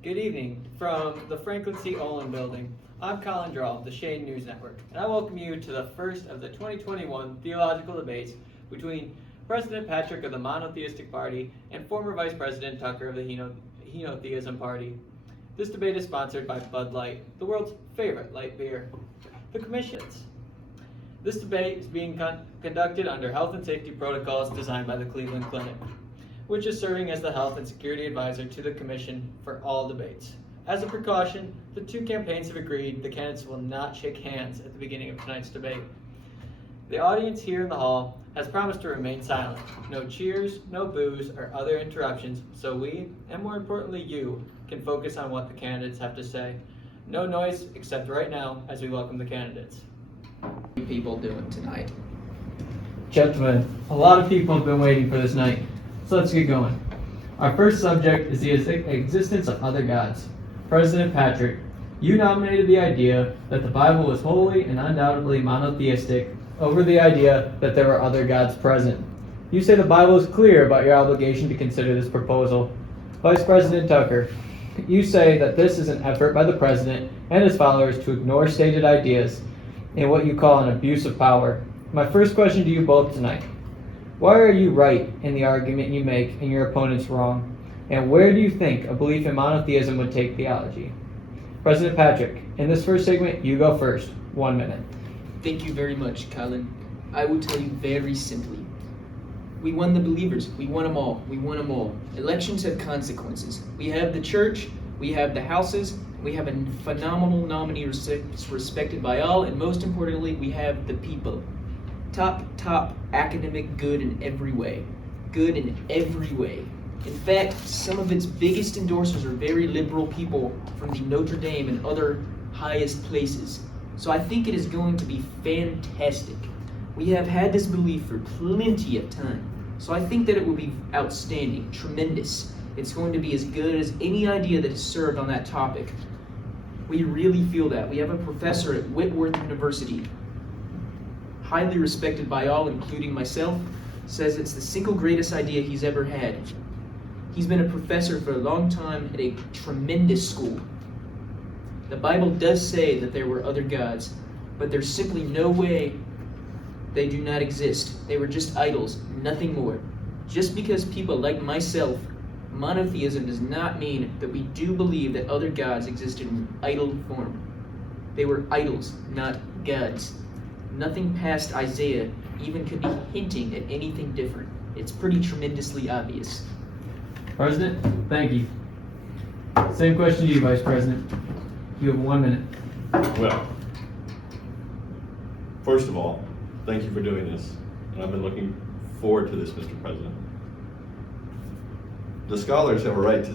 Good evening from the Franklin C. Olin Building. I'm Colin Drawl of the Shane News Network, and I welcome you to the first of the 2021 theological debates between President Patrick of the Monotheistic Party and former Vice President Tucker of the Monotheism Party. This debate is sponsored by Bud Light, the world's favorite light beer. The commissions. This debate is being conducted under health and safety protocols designed by the Cleveland Clinic, which is serving as the health and security advisor to the commission for all debates. As a precaution, the two campaigns have agreed the candidates will not shake hands at the beginning of tonight's debate. The audience here in the hall has promised to remain silent. No cheers, no boos, or other interruptions, so we, and more importantly you, can focus on what the candidates have to say. No noise except right now as we welcome the candidates. People doing tonight? Gentlemen, a lot of people have been waiting for this night, so let's get going. Our first subject is the existence of other gods. President Patrick, you nominated the idea that the Bible was wholly and undoubtedly monotheistic over the idea that there were other gods present. You say the Bible is clear about your obligation to consider this proposal. Vice President Tucker, you say that this is an effort by the president and his followers to ignore stated ideas in what you call an abuse of power. My first question to you both tonight: why are you right in the argument you make and your opponent's wrong? And where do you think a belief in monotheism would take theology? President Patrick, in this first segment, you go first. 1 minute. Thank you very much, Colin. I will tell you very simply. We won the believers. We won them all. We won them all. Elections have consequences. We have the church. We have the houses. We have a phenomenal nominee respected by all. And most importantly, we have the people. Top academic good in every way. Good in every way. In fact, some of its biggest endorsers are very liberal people from the Notre Dame and other highest places. So I think it is going to be fantastic. We have had this belief for plenty of time. So I think that it will be outstanding, tremendous. It's going to be as good as any idea that is served on that topic. We really feel that. We have a professor at Whitworth University, highly respected by all, including myself, says it's the single greatest idea he's ever had. He's been a professor for a long time at a tremendous school. The Bible does say that there were other gods, but there's simply no way they do not exist. They were just idols, nothing more. Just because people like myself, monotheism does not mean that we do believe that other gods existed in idol form. They were idols, not gods. Nothing past Isaiah even could be hinting at anything different. It's pretty tremendously obvious. President, thank you. Same question to you, Vice President. You have 1 minute. Well, first of all, thank you for doing this, and I've been looking forward to this, Mr. President. The scholars have a right to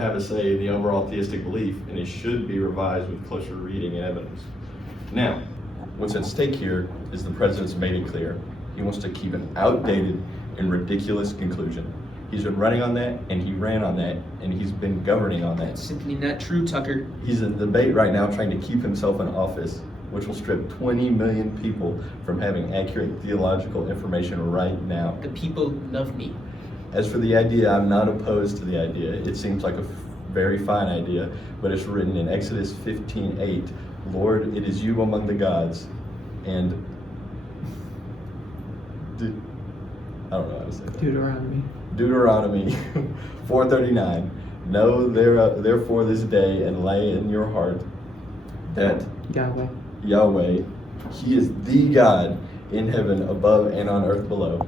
have a say in the overall theistic belief, and it should be revised with closer reading and evidence. Now, what's at stake here is the president's made it clear. He wants to keep an outdated and ridiculous conclusion. He's been running on that, and he ran on that, and he's been governing on that. That's simply not true, Tucker. He's in debate right now trying to keep himself in office, which will strip 20 million people from having accurate theological information right now. The people love me. As for the idea, I'm not opposed to the idea. It seems like a very fine idea, but it's written in Exodus 15:8. Lord, it is you among the gods, and I don't know how to say that. Deuteronomy 4:39. Know therefore this day and lay in your heart that Yahweh, He is the God in heaven above and on earth below.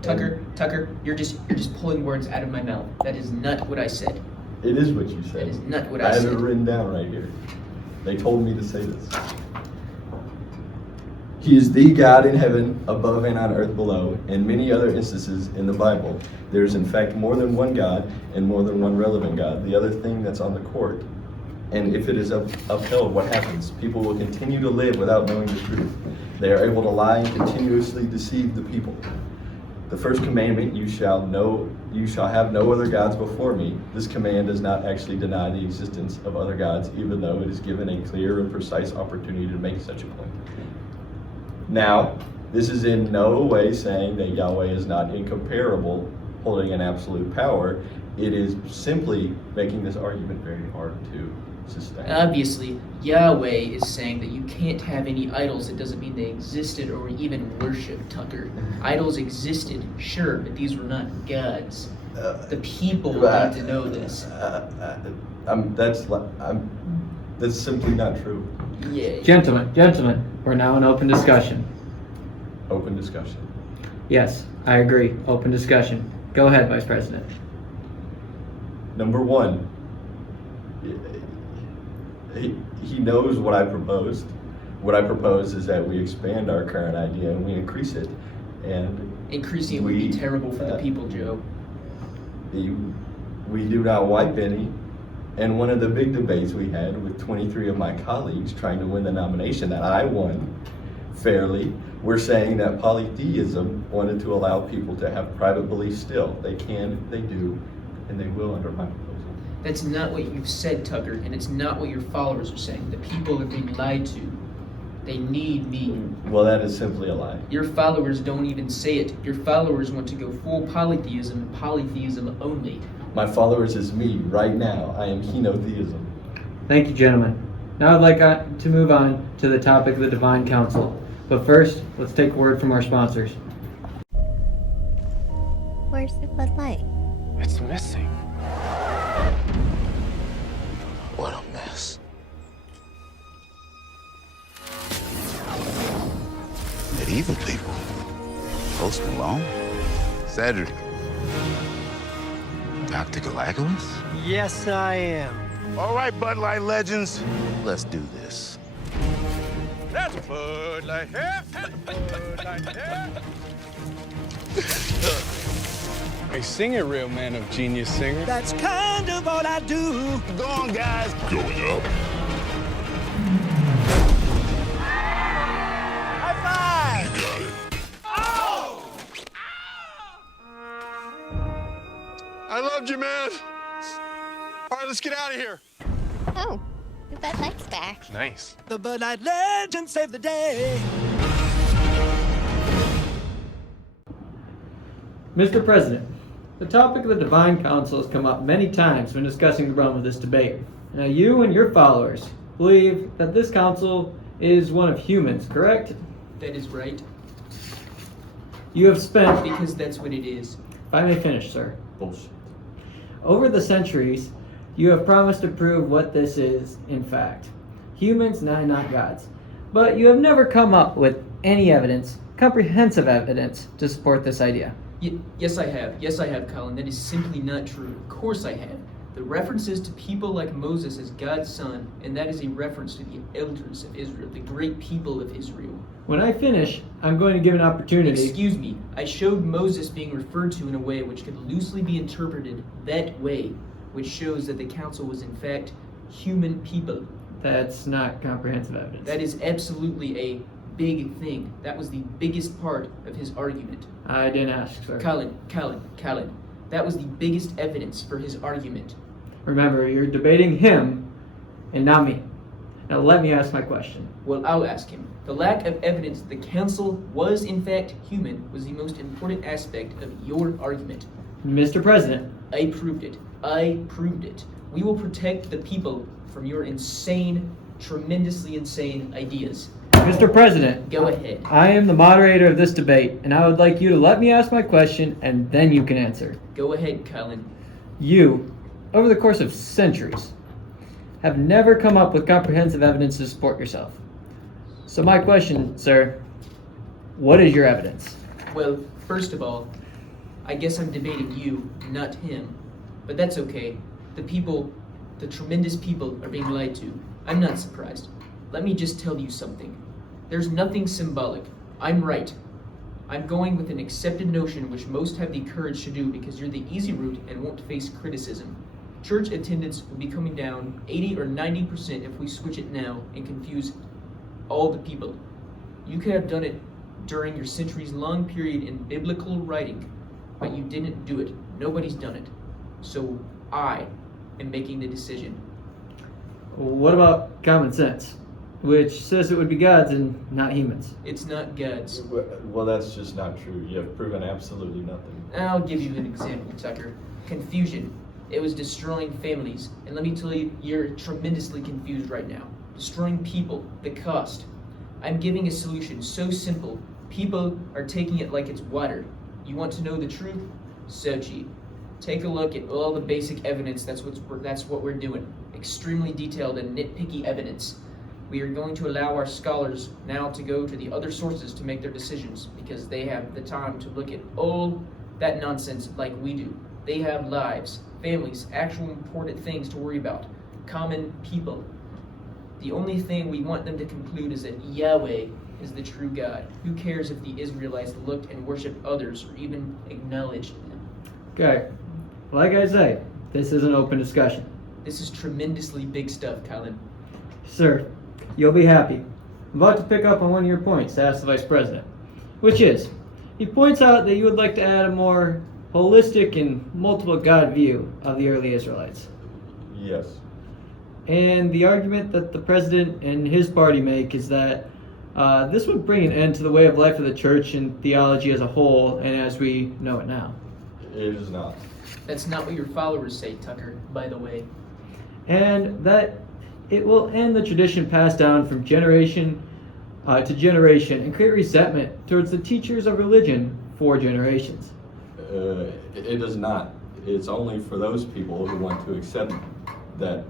Tucker, you're just pulling words out of my mouth. That is not what I said. It is what you said. That is not what I said. have it written down right here. They told me to say this. He is the God in heaven, above and on earth below. In many other instances in the Bible, there is in fact more than one God and more than one relevant God. The other thing that's on the court. And if it is upheld, what happens? People will continue to live without knowing the truth. They are able to lie and continuously deceive the people. The first commandment, you shall have no other gods before me. This command does not actually deny the existence of other gods, even though it is given a clear and precise opportunity to make such a point. Now, this is in no way saying that Yahweh is not incomparable holding an absolute power. It is simply making this argument very hard to sustain. Obviously, Yahweh is saying that you can't have any idols. It doesn't mean they existed or even worshiped, Tucker. Idols existed, sure, but these were not gods. The people need to know this. That's simply not true. Yeah. Gentlemen, we're now in open discussion. Open discussion. Yes, I agree. Open discussion. Go ahead, Vice President. Number one, he knows what I proposed. What I propose is that we expand our current idea and we increase it. And Increasing it would be terrible for the people, Joe. We do not wipe any. And one of the big debates we had with 23 of my colleagues trying to win the nomination that I won fairly, we're saying that polytheism wanted to allow people to have private beliefs still. They can, they do, and they will under my proposal. That's not what you've said, Tucker, and it's not what your followers are saying. The people are being lied to. They need me. Well, that is simply a lie. Your followers don't even say it. Your followers want to go full polytheism and polytheism only. My followers is me right now. I am henotheism. Thank you, gentlemen. Now I'd like to move on to the topic of the Divine Council. But first, let's take a word from our sponsors. Where's the Bud Light? It's missing. What a mess. Medieval people. Post Malone. Cedric. Dr. Galagos? Yes, I am. All right, Bud Light legends. Let's do this. That's Bud Light here. Bud Light here. Hey, sing it, real man of genius singer. That's kind of all I do. Go on, guys. Going up. High five! You got it. I loved you, man. All right, let's get out of here. Oh, the Bud Light's back. Nice. The Bud Light legend saved the day. Mr. President, the topic of the Divine Council has come up many times when discussing the realm of this debate. Now, you and your followers believe that this council is one of humans, correct? That is right, You have spent, because that's what it is. if I may finish, sir. Bullshit. Over the centuries, you have promised to prove what this is, in fact. Humans, not gods. But you have never come up with any evidence, comprehensive evidence, to support this idea. Yes, I have. Yes, I have, Colin. That is simply not true. Of course I have. The references to people like Moses as God's son, and that is a reference to the elders of Israel, the great people of Israel. When I finish, I'm going to give an opportunity. Excuse me, I showed Moses being referred to in a way which could loosely be interpreted that way, which shows that the council was in fact human people. That's not comprehensive evidence. That is absolutely a big thing. That was the biggest part of his argument. I didn't ask, sir. Colin, that was the biggest evidence for his argument. Remember, you're debating him and not me. Now let me ask my question. Well, I'll ask him. The lack of evidence that the council was in fact human was the most important aspect of your argument. Mr. President, I proved it. I proved it. We will protect the people from your insane, tremendously insane ideas. Mr. President, Go ahead. I am the moderator of this debate, and I would like you to let me ask my question, and then you can answer. Go ahead, Colin. You, over the course of centuries, have never come up with comprehensive evidence to support yourself. So my question, sir, what is your evidence? Well, first of all, I guess I'm debating you, not him. But that's okay. The people, the tremendous people, are being lied to. I'm not surprised. Let me just tell you something. There's nothing symbolic. I'm right. I'm going with an accepted notion which most have the courage to do because you're the easy route and won't face criticism. Church attendance will be coming down 80 or 90% if we switch it now and confuse all the people. You could have done it during your centuries-long period in biblical writing, but you didn't do it. Nobody's done it. So I am making the decision. What about common sense? which says it would be gods and not humans. It's not gods. Well, that's just not true. You have proven absolutely nothing. I'll give you an example, Tucker. Confusion. It was destroying families. And let me tell you, you're tremendously confused right now. Destroying people, the cost. I'm giving a solution so simple, people are taking it like it's water. You want to know the truth? So cheap. Take a look at all the basic evidence. That's what we're doing. Extremely detailed and nitpicky evidence. We are going to allow our scholars now to go to the other sources to make their decisions because they have the time to look at all that nonsense like we do. They have lives, families, actual important things to worry about. Common people. The only thing we want them to conclude is that Yahweh is the true God. Who cares if the Israelites looked and worshiped others or even acknowledged them? Okay. Like I say, this is an open discussion. This is tremendously big stuff, Colin. Sir, you'll be happy. I'm about to pick up on one of your points to ask the Vice President, which is, he points out that you would like to add a more holistic and multiple God view of the early Israelites. Yes. And the argument that the President and his party make is that this would bring an end to the way of life of the church and theology as a whole and as we know it now. It is not. That's not what your followers say, Tucker, by the way. And that it will end the tradition passed down from generation to generation and create resentment towards the teachers of religion for generations. It does not. It's only for those people who want to accept that,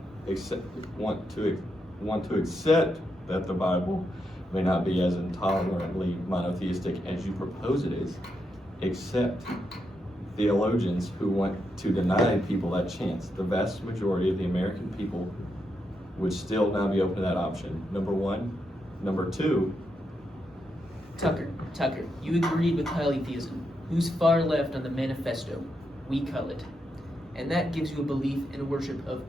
want to accept that the Bible may not be as intolerantly monotheistic as you propose it is, except theologians who want to deny people that chance. The vast majority of the American people would still not be open to that option. Number one. Number two. Tucker, you agreed with polytheism. Who's far left on the manifesto? We call it. And that gives you a belief in a worship of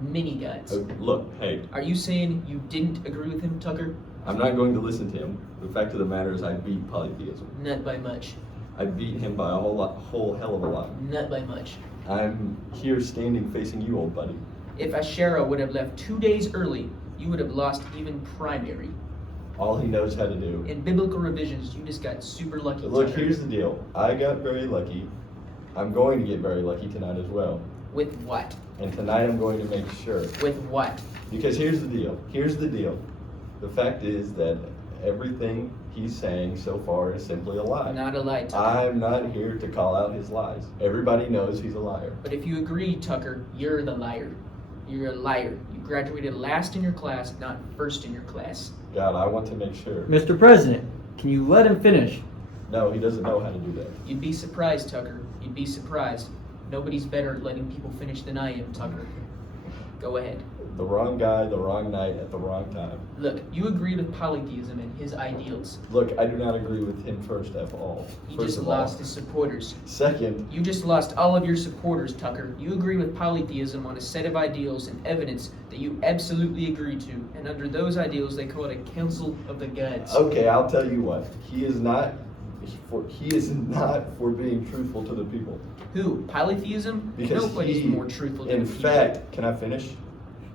many gods. Look, hey, Are you saying you didn't agree with him, Tucker? I'm not going to listen to him. The fact of the matter is I beat polytheism. Not by much. I beat him by a whole hell of a lot. Not by much. I'm here standing facing you, old buddy. If Asherah would have left 2 days early, you would have lost even primary. All he knows how to do. In biblical revisions, you just got super lucky. Look, Tucker. here's the deal. I got very lucky. I'm going to get very lucky tonight as well. With what? And tonight I'm going to make sure. With what? Because here's the deal. Here's the deal. The fact is that everything he's saying so far is simply a lie. Not a lie, Tucker. I'm not here to call out his lies. Everybody knows he's a liar. But if you agree, Tucker, you're the liar. You're a liar. You graduated last in your class, not first in your class. God, I want to make sure. Mr. President, can you let him finish? No, he doesn't know how to do that. You'd be surprised, Tucker. You'd be surprised. Nobody's better at letting people finish than I am, Tucker. Go ahead. The wrong guy, the wrong night, at the wrong time. Look, you agreed with polytheism and his ideals. Look, I do not agree with him first of all. He First just of lost all. his supporters. Second, You just lost all of your supporters, Tucker. You agree with polytheism on a set of ideals and evidence that you absolutely agree to. And under those ideals, they call it a council of the gods. okay, I'll tell you what. He is not for being truthful to the people. Who? Polytheism? Because Nobody's he, more truthful than in people. fact, can I finish?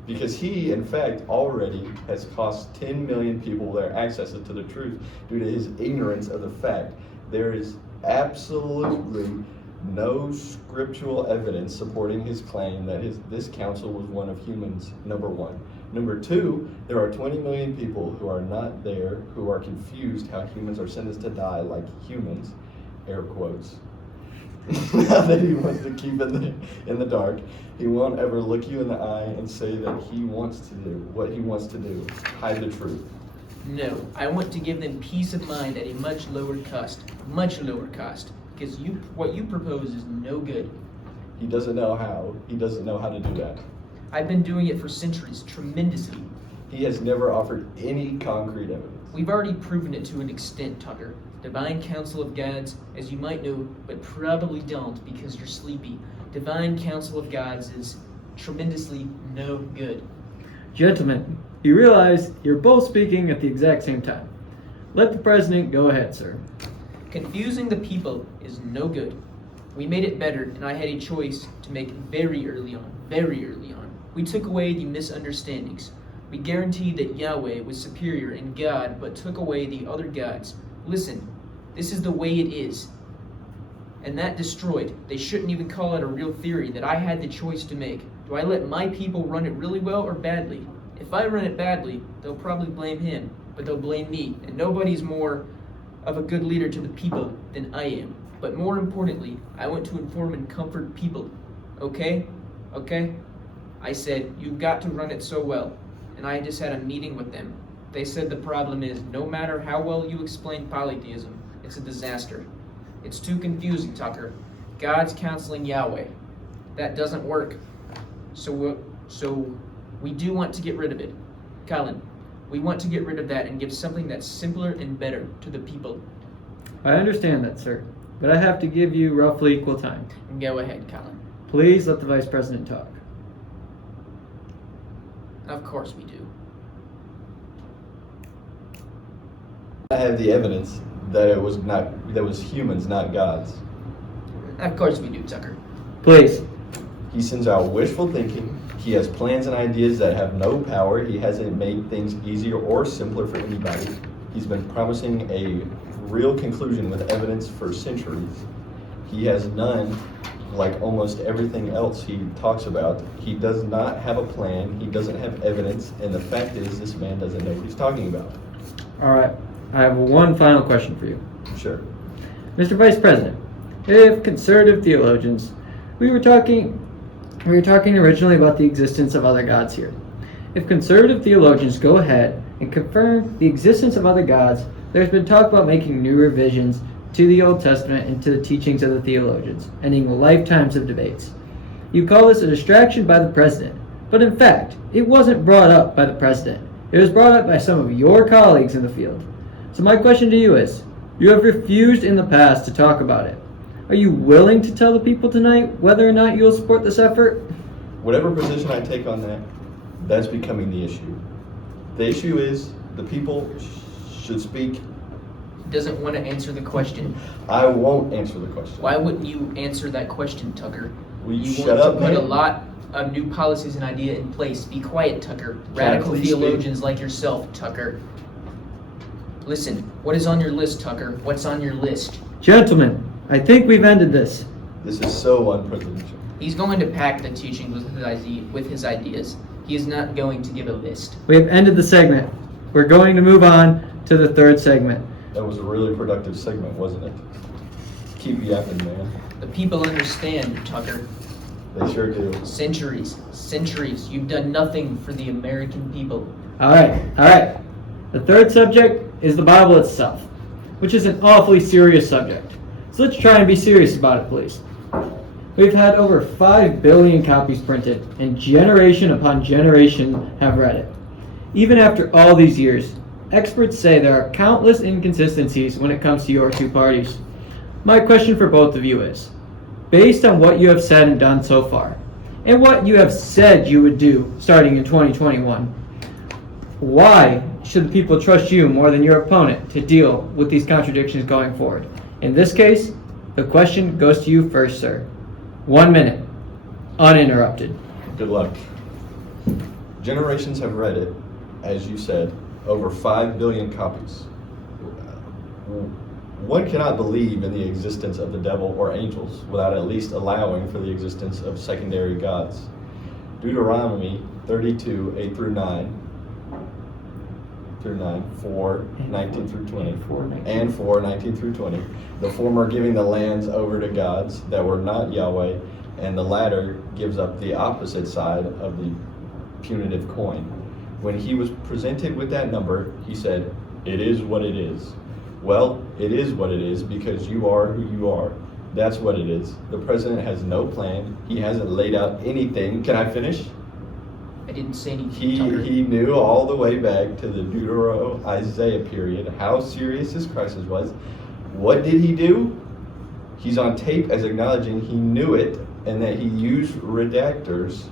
Because he, in fact, already has cost 10 million people their access to the truth due to his ignorance of the fact. There is absolutely no scriptural evidence supporting his claim that this council was one of humans, number one. Number two, there are 20 million people who are not there, who are confused how humans are sentenced to die like humans, air quotes. Now that he wants to keep in the dark, he won't ever look you in the eye and say that he wants to do what he wants to do, hide the truth. No, I want to give them peace of mind at a much lower cost, because what you propose is no good. He doesn't know how. He doesn't know how to do that. I've been doing it for centuries, tremendously. He has never offered any concrete evidence. We've already proven it to an extent, Tucker. Divine Council of Gods, as you might know, but probably don't because you're sleepy. Divine Council of Gods is tremendously no good. Gentlemen, you realize you're both speaking at the exact same time. Let the President go ahead, sir. Confusing the people is no good. We made it better, and I had a choice to make very early on. We took away the misunderstandings. We guaranteed that Yahweh was superior in God but took away the other gods. Listen, this is the way it is. And that destroyed. They shouldn't even call it a real theory that I had the choice to make. Do I let my people run it really well or badly? If I run it badly, they'll probably blame him, but they'll blame me. And nobody's more of a good leader to the people than I am. But more importantly, I want to inform and comfort people. Okay? Okay? I said, you've got to run it so well. And I just had a meeting with them. They said the problem is, no matter how well you explain polytheism, it's a disaster. It's too confusing, Tucker. God's counseling Yahweh. That doesn't work. So we do want to get rid of it. Colin, we want to get rid of that and give something that's simpler and better to the people. I understand that, sir, but I have to give you roughly equal time. Go ahead, Colin. Please let the Vice President talk. Of course we do. I have the evidence that it was humans, not gods. Of course we do, Tucker. Please. He sends out wishful thinking. He has plans and ideas that have no power. He hasn't made things easier or simpler for anybody. He's been promising a real conclusion with evidence for centuries. He has none, like almost everything else he talks about. He does not have a plan. He doesn't have evidence. And the fact is, this man doesn't know what he's talking about. All right. I have one final question for you. Sure. Mr. Vice President, if conservative theologians, we were talking originally about the existence of other gods here. If conservative theologians go ahead and confirm the existence of other gods, there's been talk about making new revisions to the Old Testament and to the teachings of the theologians, ending lifetimes of debates. You call this a distraction by the president, but in fact, it wasn't brought up by the president. It was brought up by some of your colleagues in the field. So my question to you is, you have refused in the past to talk about it. Are you willing to tell the people tonight whether or not you'll support this effort? Whatever position I take on that, that's becoming the issue. The issue is the people should speak. He doesn't want to answer the question. I won't answer the question. Why wouldn't you answer that question, Tucker? Will you You shut want up, to put man? a lot of new policies and ideas in place. Be quiet, Tucker. Can I Radical please speak? theologians like yourself, Tucker. Listen, what is on your list, Tucker? What's on your list? Gentlemen, I think we've ended this. This is so unpresidential. He's going to pack the teaching with his ideas. He is not going to give a list. We have ended the segment. We're going to move on to the third segment. That was a really productive segment, wasn't it? Keep yapping, man. The people understand, Tucker. They sure do. Centuries. You've done nothing for the American people. All right. The third subject is the Bible itself, which is an awfully serious subject. So let's try and be serious about it, please. We've had over 5 billion copies printed, and generation upon generation have read it. Even after all these years, experts say there are countless inconsistencies when it comes to your two parties. My question for both of you is, based on what you have said and done so far, and what you have said you would do starting in 2021, why should the people trust you more than your opponent to deal with these contradictions going forward? In this case, the question goes to you first, sir. 1 minute, uninterrupted. Good luck. Generations have read it, as you said, over 5 billion copies. One cannot believe in the existence of the devil or angels without at least allowing for the existence of secondary gods. Deuteronomy 32, 8 through 9, 4, 19 through 20, and 4, 19 through 20. The former giving the lands over to gods that were not Yahweh, and the latter gives up the opposite side of the punitive coin. When he was presented with that number, he said, "It is what it is." Well, it is what it is because you are who you are. That's what it is. The president has no plan. He hasn't laid out anything. Can I finish? I didn't say anything, Tucker. He knew all the way back to the Deutero-Isaiah period how serious this crisis was. What did he do? He's on tape as acknowledging he knew it and that he used redactors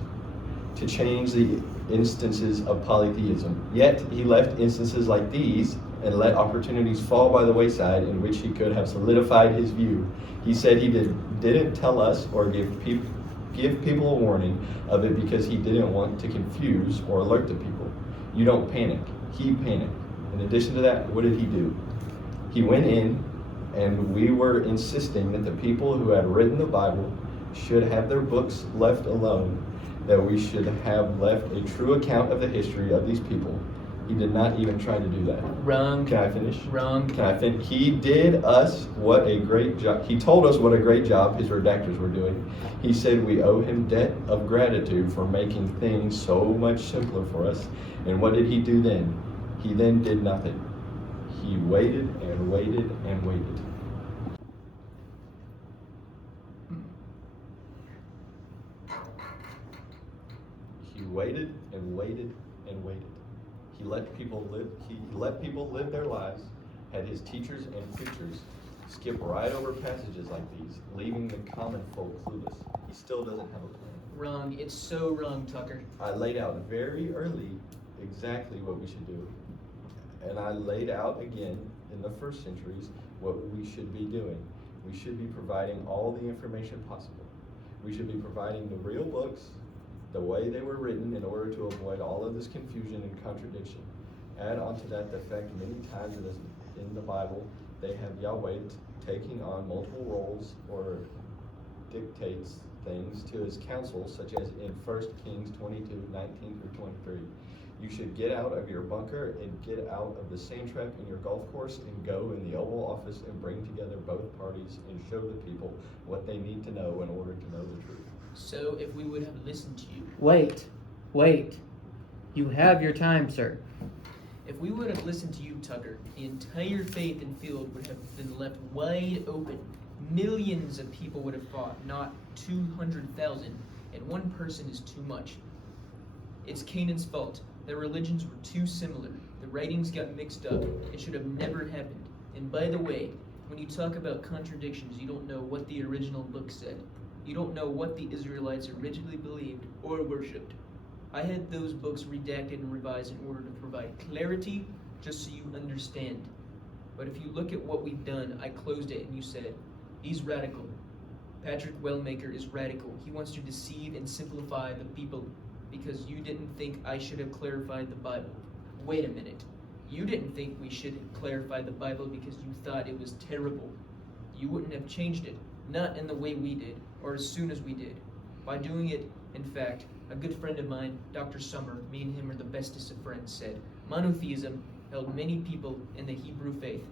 to change the instances of polytheism. Yet he left instances like these and let opportunities fall by the wayside in which he could have solidified his view. He said he didn't tell us or give people a warning of it because he didn't want to confuse or alert the people. You don't panic. He panicked. In addition to that, what did he do? He went in, and we were insisting that the people who had written the Bible should have their books left alone, that we should have left a true account of the history of these people. He did not even try to do that. Wrong. Can I finish? Wrong. Can I finish? He did us what a great job. He told us what a great job his redactors were doing. He said we owe him debt of gratitude for making things so much simpler for us. And what did he do then? He then did nothing. He waited and waited and waited. He waited and waited and waited. He let people live. He let people live their lives. Had his teachers and preachers skip right over passages like these, leaving the common folk clueless. He still doesn't have a plan. Wrong. It's so wrong, Tucker. I laid out very early exactly what we should do, and I laid out again in the first centuries what we should be doing. We should be providing all the information possible. We should be providing the real books, the way they were written, in order to avoid all of this confusion and contradiction. Add on to that the fact many times it is in the Bible they have Yahweh taking on multiple roles or dictates things to his council, such as in 1 Kings 22, 19 through 23. You should get out of your bunker and get out of the sand trap in your golf course and go in the Oval Office and bring together both parties and show the people what they need to know in order to know the truth. So if we would have listened to you. Wait. You have your time, sir. If we would have listened to you, Tucker, the entire faith and field would have been left wide open. Millions of people would have fought, not 200,000, and one person is too much. It's Canaan's fault. Their religions were too similar. The writings got mixed up. It should have never happened. And by the way, when you talk about contradictions, you don't know what the original book said. You don't know what the Israelites originally believed or worshipped. I had those books redacted and revised in order to provide clarity, just so you understand. But if you look at what we've done, I closed it and you said, he's radical. Patrick Wellmaker is radical. He wants to deceive and simplify the people because you didn't think I should have clarified the Bible. Wait a minute. You didn't think we should clarify the Bible because you thought it was terrible. You wouldn't have changed it, not in the way we did, or as soon as we did. By doing it, in fact, a good friend of mine, Dr. Summer, me and him are the bestest of friends, said, monotheism held many people in the Hebrew faith.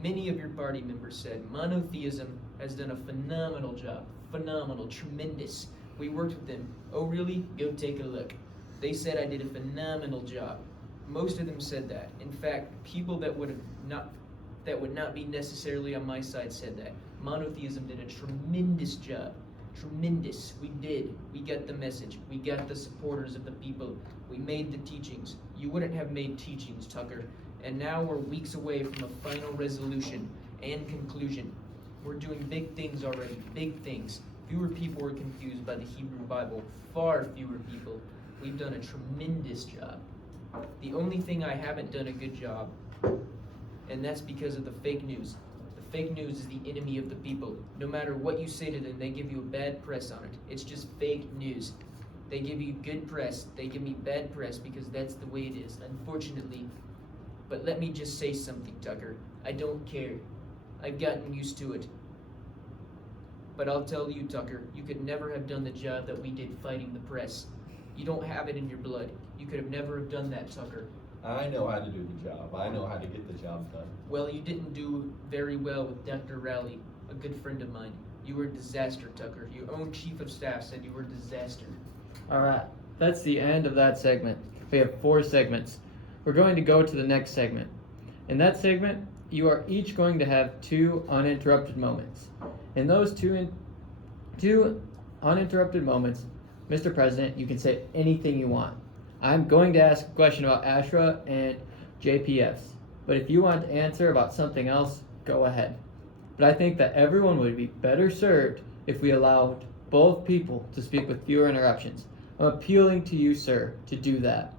Many of your party members said, monotheism has done a phenomenal job. Phenomenal, tremendous. We worked with them. Oh really? Go take a look. They said I did a phenomenal job. Most of them said that. In fact, people that would not be necessarily on my side said that. Monotheism did a tremendous job. Tremendous. We did. We got the message. We got the supporters of the people. We made the teachings. You wouldn't have made teachings, Tucker. And now we're weeks away from a final resolution and conclusion. We're doing big things already. Big things. Fewer people were confused by the Hebrew Bible. Far fewer people. We've done a tremendous job. The only thing I haven't done a good job, and that's because of the fake news. The fake news is the enemy of the people. No matter what you say to them, they give you a bad press on it. It's just fake news. They give you good press. They give me bad press because that's the way it is, unfortunately. But let me just say something, Tucker. I don't care. I've gotten used to it. But I'll tell you, Tucker, you could never have done the job that we did fighting the press. You don't have it in your blood. You could have never have done that, Tucker. I know how to do the job. I know how to get the job done. Well, you didn't do very well with Dr. Rowley, a good friend of mine. You were a disaster, Tucker. Your own chief of staff said you were a disaster. Alright, that's the end of that segment. We have 4 segments. We're going to go to the next segment. In that segment, you are each going to have 2 uninterrupted moments. In those two uninterrupted moments, Mr. President, you can say anything you want. I'm going to ask a question about ASHRA and JPS, but if you want to answer about something else, go ahead. But I think that everyone would be better served if we allowed both people to speak with fewer interruptions. I'm appealing to you, sir, to do that.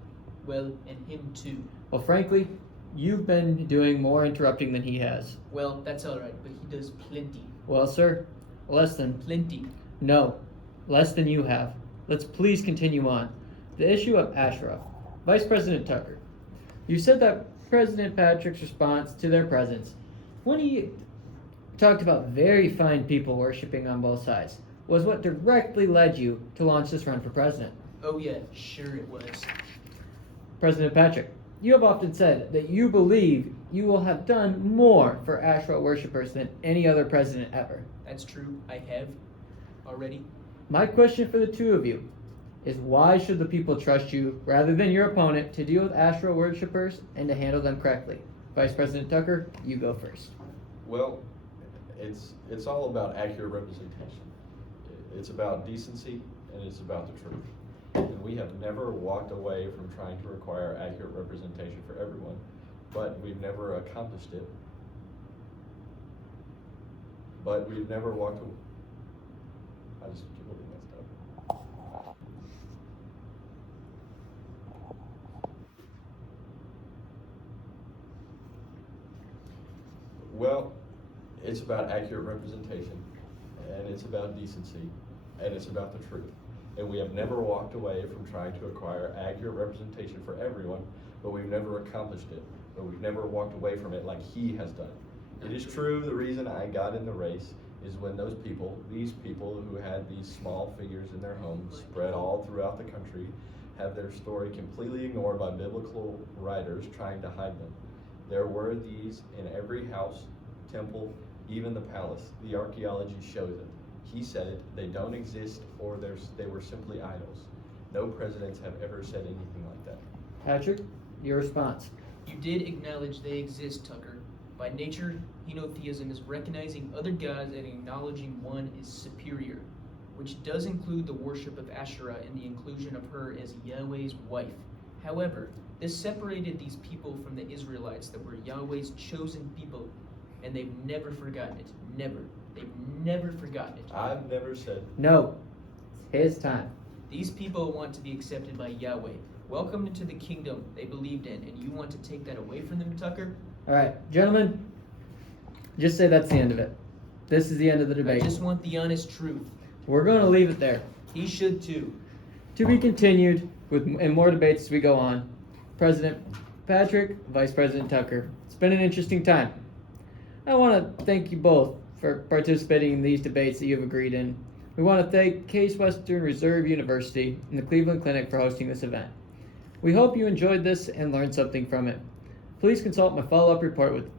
Well, and him too. Well, frankly, you've been doing more interrupting than he has. Well, that's alright, but he does plenty. Well, sir, less than. Plenty. No, less than you have. Let's please continue on. The issue of ASHRA. Vice President Tucker, you said that President Patrick's response to their presence, when he talked about very fine people worshiping on both sides, was what directly led you to launch this run for president. Oh yeah, sure it was. President Patrick, you have often said that you believe you will have done more for Asherah worshippers than any other president ever. That's true, I have already. My question for the two of you is, why should the people trust you rather than your opponent to deal with Asherah worshippers and to handle them correctly? Vice President Tucker, you go first. Well, it's all about accurate representation. It's about decency and it's about the truth. And we have never walked away from trying to require accurate representation for everyone, but we've never accomplished it. But we've never walked away. I just completely messed up. Well, it's about accurate representation, and it's about decency, and it's about the truth. And we have never walked away from trying to acquire accurate representation for everyone, but we've never accomplished it. But we've never walked away from it like he has done. It is true, the reason I got in the race is when these people who had these small figures in their homes spread all throughout the country, have their story completely ignored by biblical writers trying to hide them. There were these in every house, temple, even the palace. The archaeology shows it. He said it, they don't exist, or they were simply idols. No presidents have ever said anything like that. Patrick, your response. You did acknowledge they exist, Tucker. By nature, Monotheism is recognizing other gods and acknowledging one is superior, which does include the worship of Asherah and the inclusion of her as Yahweh's wife. However, this separated these people from the Israelites that were Yahweh's chosen people, and they've never forgotten it. Never. They've never forgotten it. I've never said. No, it's his time. These people want to be accepted by Yahweh, welcomed into the kingdom they believed in, and you want to take that away from them, Tucker? All right, gentlemen, just say that's the end of it. This is the end of the I debate. just want the honest truth. We're going to leave it there. He should too. To be continued in more debates as we go on. President Patrick, Vice President Tucker. It's been an interesting time. I want to thank you both for participating in these debates that you've agreed in. We want to thank Case Western Reserve University and the Cleveland Clinic for hosting this event. We hope you enjoyed this and learned something from it. Please consult my follow-up report with